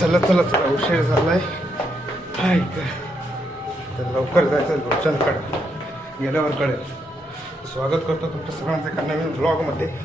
चला चला चला उशीर झालाय. हाय तर लवकर जायचं लोकशांकडे गेल्यावर कळेल. स्वागत करतो तुमच्या सगळ्यांचं एका नवीन ब्लॉगमध्ये मध्ये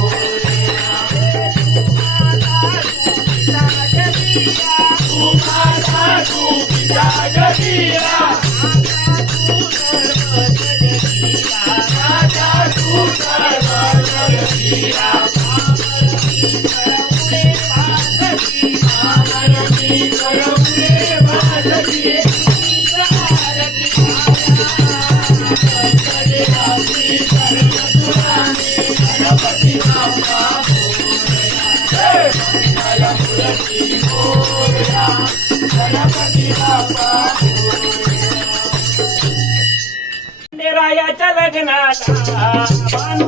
Yeah. लग्नाला बानू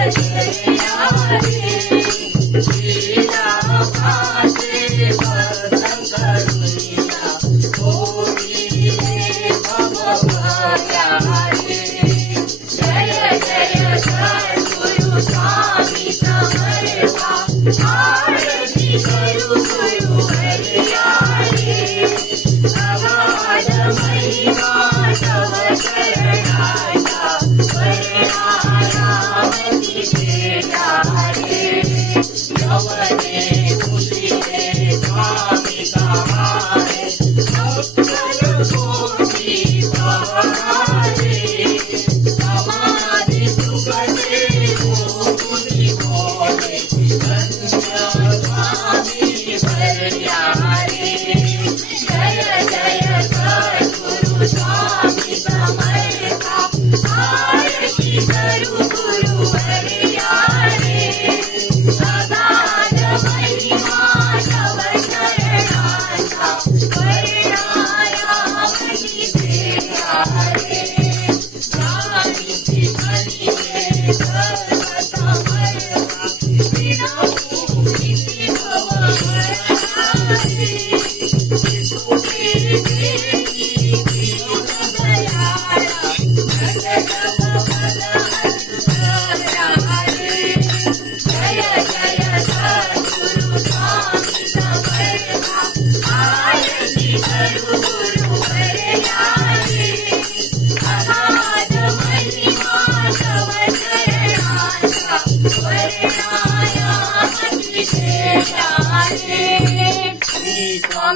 Três.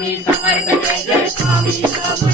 Swami, Samar, Kaya, Swami, Samar.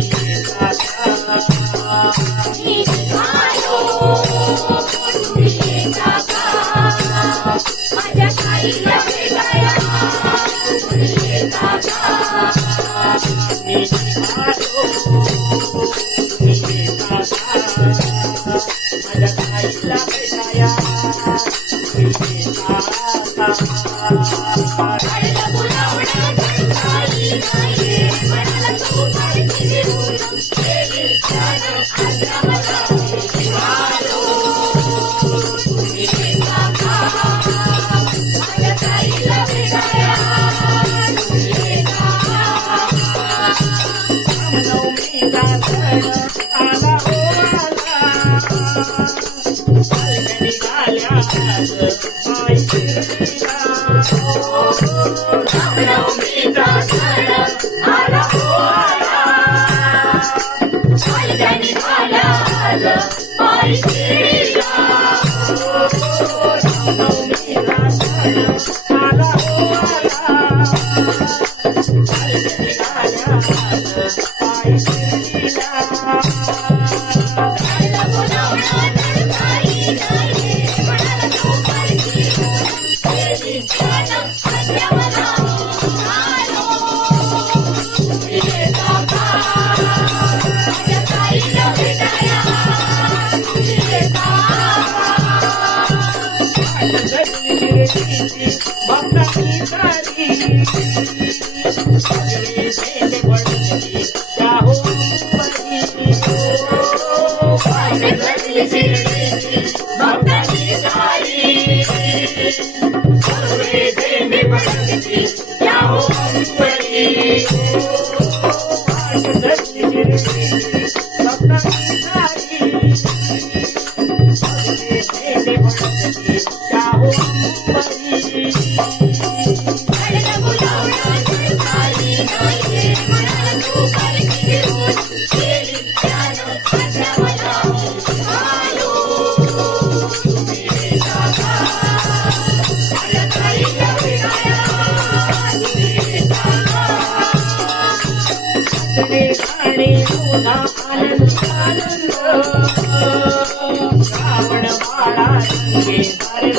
पाय बसली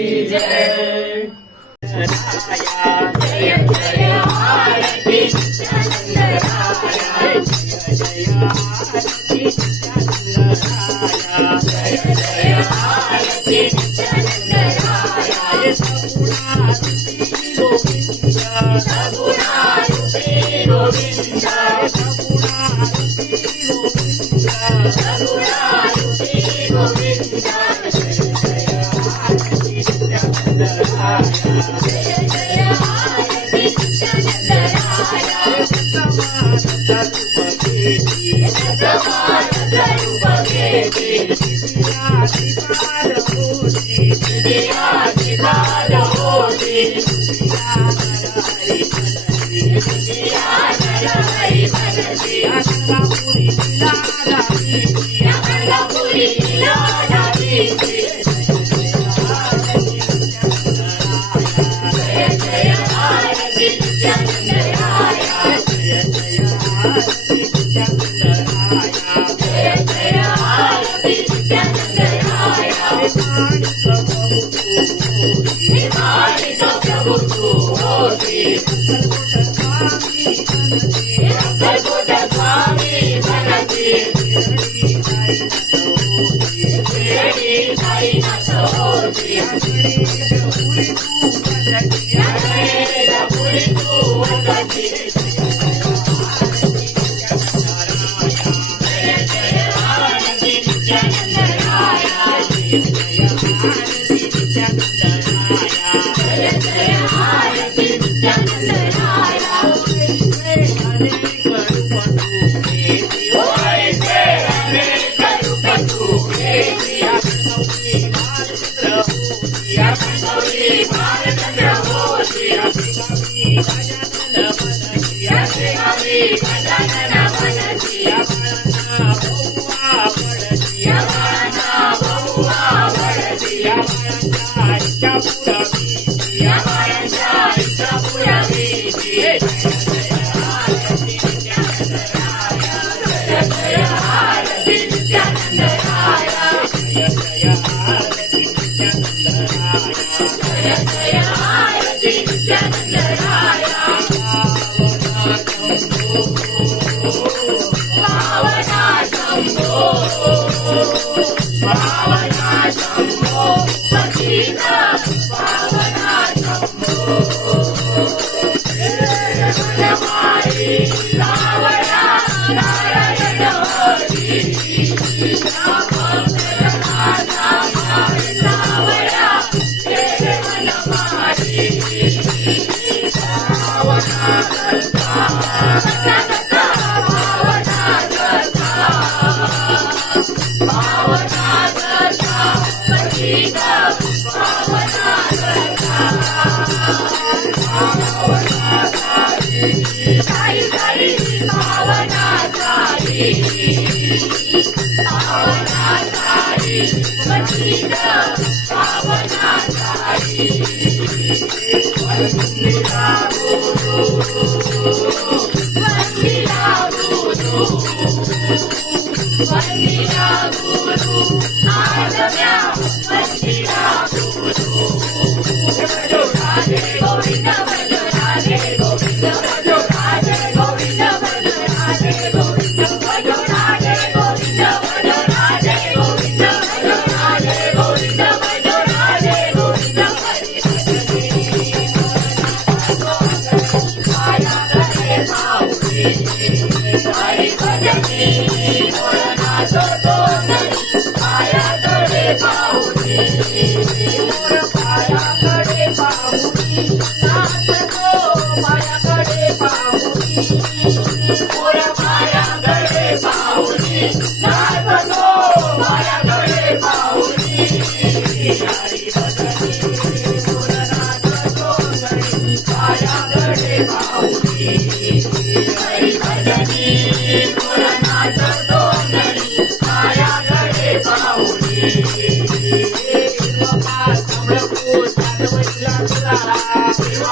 की जय राया जय जय Gracias. Gracias.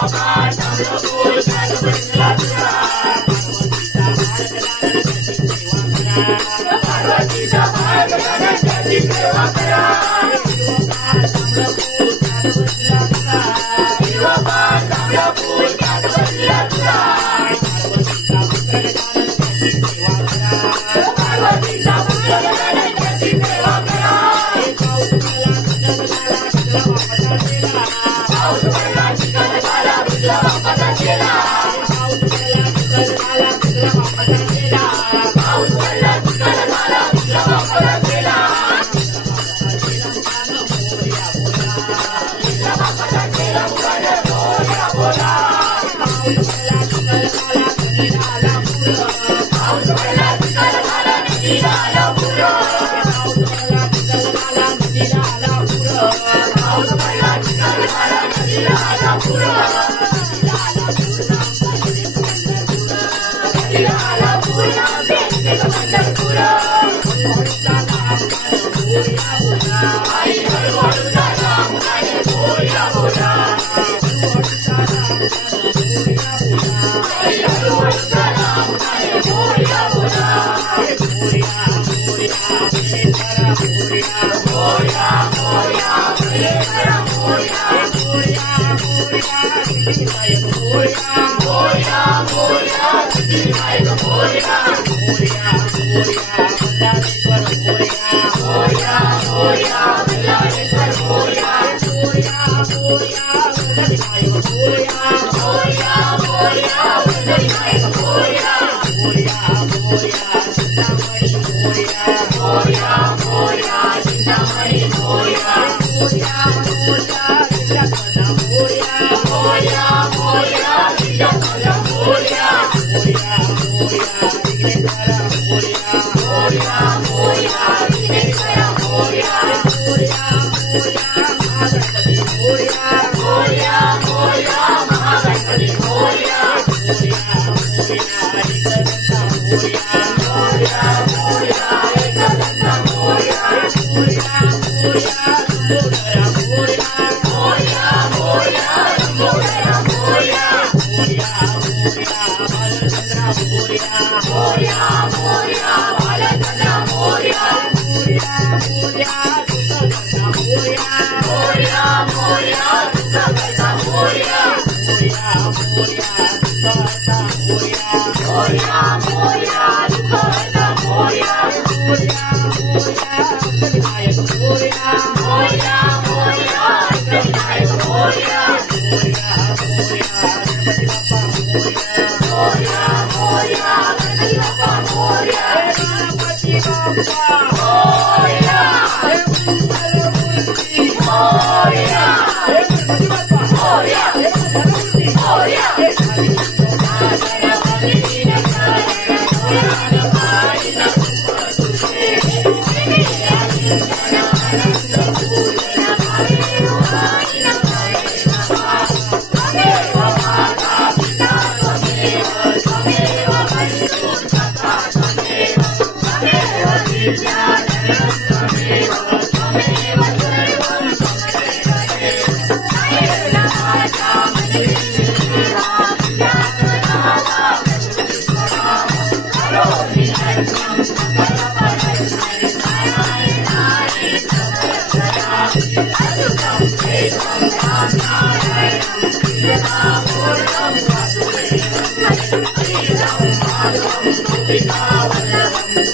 小小树 Yeah. Morya Morya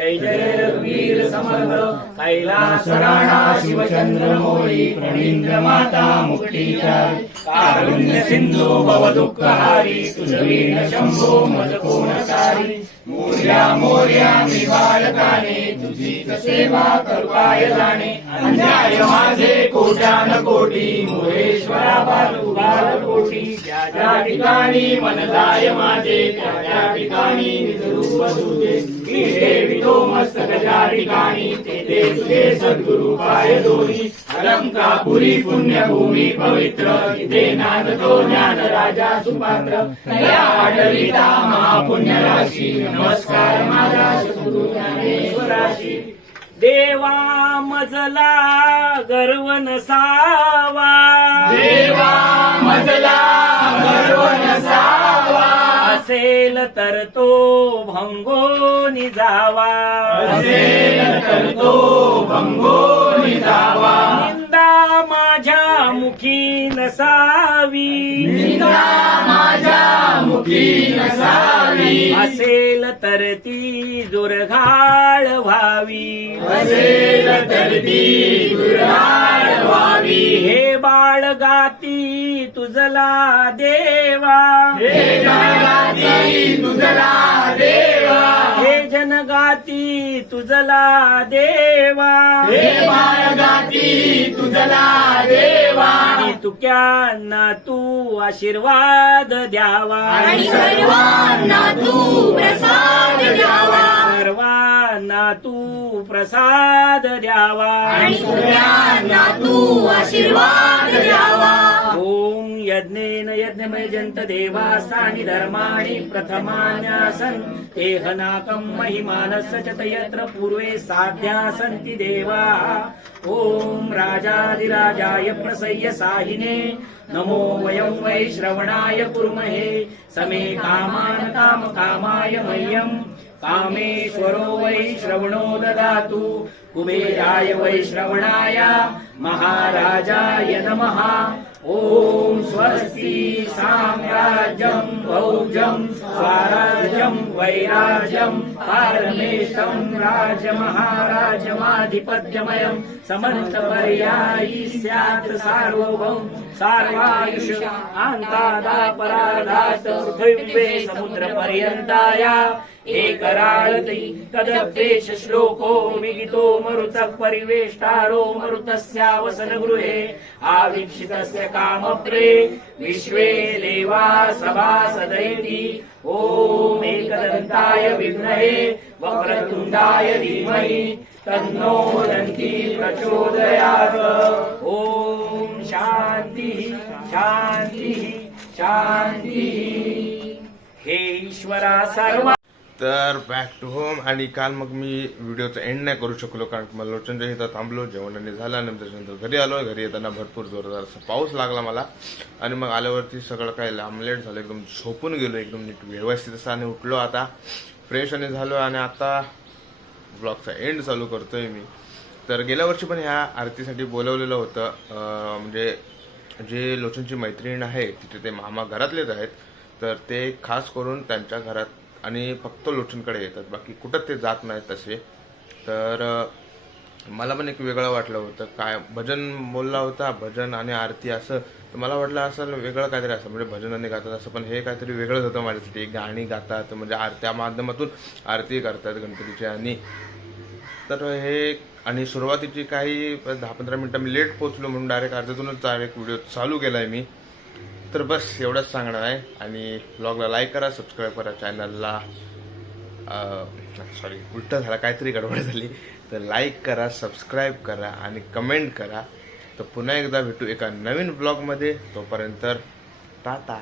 जय जय रघुवीर समर्थ कैलास राणा शिवचंद्र मोळी प्रणींद्र माता मुक्तीचारी कारुण्य सिंधू भव दुःखहारी तुझवीण शंभो मजकोणकारी मोर्या मोर्या मी बालकाने तुझी सेवा करू करुपाय जाणे। अन्याय माझे कोट्यान कोटी मोरेश्वरा बालू कोटी त्या ठिकाणी मन जाय माझे त्या ठिकाणी निजरूप तुझे मी ठेवितो मस्तक ज्या ठिकाणी ते तुझे सद्गुरु पाय दोन्ही अलंकापुरी पुण्यभूमी पवित्र. इथे नांदतो ज्ञान राजा सुपात्र. नया आढळिता महापुण्य राशी नमस्कार माझा सद्गुरु ज्ञानेश्वराशी. देवा मजला गर्व नसावा देवा मजला गर्व नसावा असेल तर तो भंगोनी जावा. असेल तर तो भंगोनी जावा. निंदा माझ्या मुखी नसावी निंदा माझ्या मुखी नसावी असेल तर ती दुर्घाळ व्हावी. असेल तर ती दुर्घाळ व्हावी. हे बाळ गाती तुझला देवा. हे जनगाती तुझला देवा. हे जनगाती तुझला देवा. हे बाळ गाती तुझला देवा. आणि तुक्यांना तू आशीर्वाद द्यावा. आणि सर्वांना तू प्रसाद द्यावा. सर्वांना तू प्रसाद द्यावा. आणि सगळ्यांना तू आशीर्वाद द्यावा. ओम यज्ञेन यज्ञमय जंत देवास्तानि धर्माणि प्रथमान्यासन्। तेहनाकं महिमानस्य च यत्र पूर्वे साध्या सन्ति देवा। ॐ राजाधिराजाय प्रसय्य साहिने। नमो वयं वै श्रवणाय कुर्महे। समे कामान् काम कामाय मह्यम्। कामेश्वरो वै श्रवणो ददातु। कुबेराय वै श्रवणाय। महाराजाय नमः। ॐ स्वस्ति साम्राज्यं भौजं स्वराज्यं वैराज्यं पारमेशं राजमहाराजमाधिपत्यमयं समन्तपर्यायी स्यात् सार्वभौम सार्वायुष समुद्रपर्यन्ताया एकराळति तदद्देश श्लोको विहितो मरुतः परिवेष्टारो मरुतस्यावसन गृहे आवीक्षितस्य कामप्रे विश्वे देवा सभासदैति ॐ एकदन्ताय विद्महे वक्रतुण्डाय धीमहि तन्नो दन्ती प्रचोदयात्। ॐ शान्तिः शान्तिः शान्तिः। हे ईश्वरा सर्व तर बॅक टू होम आणि काल मग मी व्हिडिओचा एंड नाही करू शकलो कारण की मला लोचनच्या इथं थांबलो जेवणाने झालं नंतर नंतर घरी आलो. घरी येताना भरपूर जोरदार असा पाऊस लागला मला. आणि मग आल्यावरती सगळं काय लांबलेट झालं एकदम झोपून गेलो एकदम नीट व्यवस्थित असं आणि उठलो आता. फ्रेश आणि झालो आणि आता ब्लॉगचा एंड चालू करतोय मी. तर गेल्या वर्षी पण ह्या आरतीसाठी बोलवलेलं होतं. म्हणजे जे लोचनची मैत्रीण आहे तिथे ते मामा घरातलेच आहेत. तर ते खास करून त्यांच्या घरात आणि फक्त लोचनकडे येतात. बाकी कुठं ते जात नाही तसे. तर मला पण एक वेगळं वाटलं होतं. काय भजन बोलला होता भजन आणि आरती असं. तर मला वाटलं असं वेगळं काहीतरी असं म्हणजे भजनाने गातात असं पण हे काहीतरी वेगळंच होतं माझ्यासाठी. गाणी गातात म्हणजे आरत्या माध्यमातून आरती करतात गणपतीची. आणि तर हे आणि सुरुवातीची काही दहा पंधरा मिनटं मी लेट पोचलो म्हणून डायरेक्ट अर्ध्यातूनच डायरेक्ट व्हिडिओ चालू केला आहे मी. तर बस एवढंच सांगणार आहे. आणि ब्लॉगला लाईक करा सबस्क्राईब करा चॅनलला सॉरी उलट झाला काहीतरी गडबड झाली. तर लाईक करा सबस्क्राईब करा आणि कमेंट करा. तर पुन्हा एकदा भेटू एका नवीन ब्लॉगमध्ये तोपर्यंत टाटा.